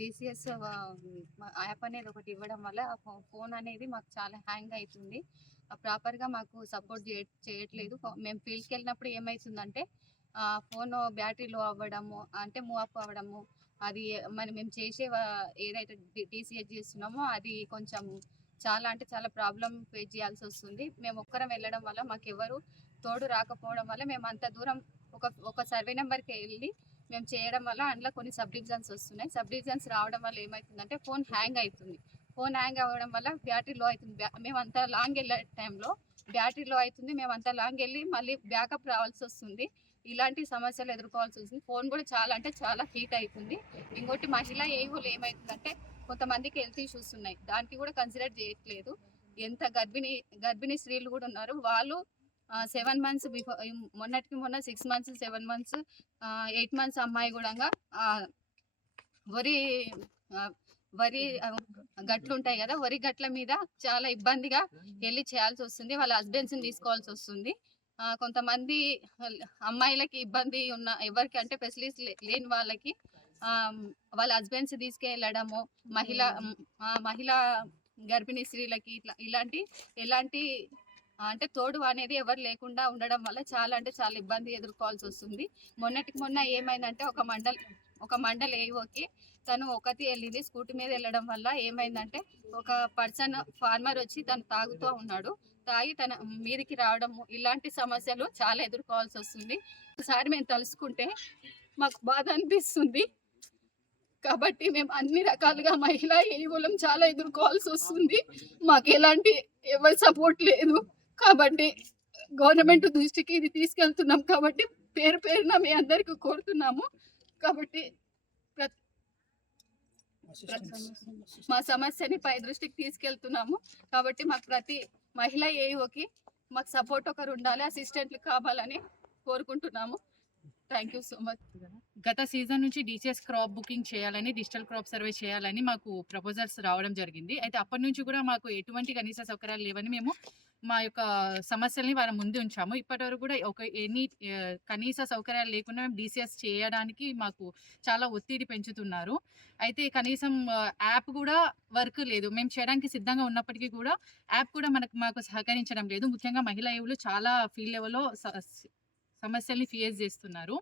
DCS app అనేది ఒకటి ఇవ్వడం వల్ల ఫోన్ అనేది మాకు చాలా హ్యాంగ్ అవుతుంది. ప్రాపర్‌గా మాకు సపోర్ట్ చేయట్లేదు. మేము ఫీల్డ్‌కి వెళ్ళినప్పుడు ఏమైతుందంటే ఫోన్ బ్యాటరీ లో అవ్వడము, అంటే మూవ్ అప్ అవ్వడము, అది మరి మేము చేసే ఏదైతే డీసీఎస్ చేస్తున్నామో అది కొంచెం చాలా అంటే చాలా ప్రాబ్లమ్ ఫేస్ చేయాల్సి వస్తుంది. మేము ఒక్కరం వెళ్ళడం వల్ల మాకెవరు తోడు రాకపోవడం వల్ల మేము అంత దూరం ఒక సర్వే నెంబర్‌కి వెళ్ళి మేము చేయడం వల్ల అందులో కొన్ని సబ్ డివిజన్స్ వస్తున్నాయి. సబ్ డివిజన్స్ రావడం వల్ల ఏమవుతుందంటే ఫోన్ హ్యాంగ్ అవుతుంది. ఫోన్ హ్యాంగ్ అవ్వడం వల్ల బ్యాటరీ లో అవుతుంది. మేము అంత లాంగ్ వెళ్ళే టైంలో బ్యాటరీ లో అవుతుంది. మేము అంత లాంగ్ వెళ్ళి మళ్ళీ బ్యాకప్ రావాల్సి వస్తుంది. ఇలాంటి సమస్యలు ఎదుర్కోవాల్సి వస్తుంది. ఫోన్ కూడా చాలా అంటే చాలా హీట్ అవుతుంది. ఇంకోటి మహిళా ఏవోలు ఏమవుతుందంటే కొంతమందికి హెల్త్ ఇష్యూస్ ఉన్నాయి. దానికి కూడా కన్సిడర్ చేయట్లేదు. ఎంత గర్భిణీ స్త్రీలు కూడా ఉన్నారు. వాళ్ళు 7 మంత్స్ బిఫోర్, మొన్నటికి మొన్న 6 మంత్స్, 7 మంత్స్, 8 మంత్స్ అమ్మాయి కూడా వరి వరి గట్లు ఉంటాయి కదా, వరి గట్ల మీద చాలా ఇబ్బందిగా వెళ్ళి చేయాల్సి వస్తుంది. వాళ్ళ హస్బెండ్స్ని తీసుకోవాల్సి వస్తుంది. కొంతమంది అమ్మాయిలకి ఇబ్బంది ఉన్న ఎవరికి అంటే ఫెసిలిటీస్ లేని వాళ్ళకి వాళ్ళ హస్బెండ్స్ తీసుకెళ్ళడము, మహిళ గర్భిణీ స్త్రీలకి ఇలాంటి ఎలాంటి అంటే తోడు అనేది ఎవరు లేకుండా ఉండడం వల్ల చాలా అంటే చాలా ఇబ్బంది ఎదుర్కోవాల్సి వస్తుంది. మొన్నటికి మొన్న ఏమైందంటే ఒక మండల్ ఏఓకి తను ఒకటి వెళ్ళింది. స్కూటీ మీద వెళ్ళడం వల్ల ఏమైందంటే ఒక పర్సన్ ఫార్మర్ వచ్చి తను తాగుతూ ఉన్నాడు. తాగి తన మీదికి రావడము, ఇలాంటి సమస్యలు చాలా ఎదుర్కోవాల్సి వస్తుంది. ఒకసారి మేము తలుసుకుంటే మాకు బాధ అనిపిస్తుంది. కాబట్టి మేము అన్ని రకాలుగా మహిళా ఏవోలం చాలా ఎదుర్కోవాల్సి వస్తుంది. మాకు ఎలాంటి ఎవరి సపోర్ట్ లేదు. కాబట్టి గవర్నమెంట్ దృష్టికి ఇది తీసుకెళ్తున్నాం. కాబట్టి పేరున మీ అందరికీ కోరుతున్నాము. కాబట్టి మా సమస్యని పై దృష్టికి తీసుకెళ్తున్నాము. కాబట్టి మాకు ప్రతి మహిళ ఏఓకి మాకు సపోర్ట్ ఒకరు ఉండాలి, అసిస్టెంట్లు కావాలని కోరుకుంటున్నాము. Thank you so much. గత సీజన్ నుంచి డీసీఎస్ క్రాప్ బుకింగ్ చేయాలని, డిజిటల్ క్రాప్ సర్వే చేయాలని మాకు ప్రపోజల్స్ రావడం జరిగింది. అయితే అప్పటి నుంచి కూడా మాకు ఎటువంటి కనీస సౌకర్యాలు లేవని మేము మా యొక్క సమస్యల్ని వారి ముందు ఉంచాము. ఇప్పటి వరకు కూడా కనీస సౌకర్యాలు లేకుండా మేము డీసీఎస్ చేయడానికి మాకు చాలా ఒత్తిడి పెంచుతున్నారు. అయితే కనీసం యాప్ కూడా వర్క్ లేదు. మేము చేయడానికి సిద్ధంగా ఉన్నప్పటికీ కూడా యాప్ కూడా మాకు సహకరించడం లేదు. ముఖ్యంగా మహిళా యువకులు చాలా ఫీల్డ్ లెవెల్లో సమస్యల్ని ఫేస్ చేస్తున్నారు.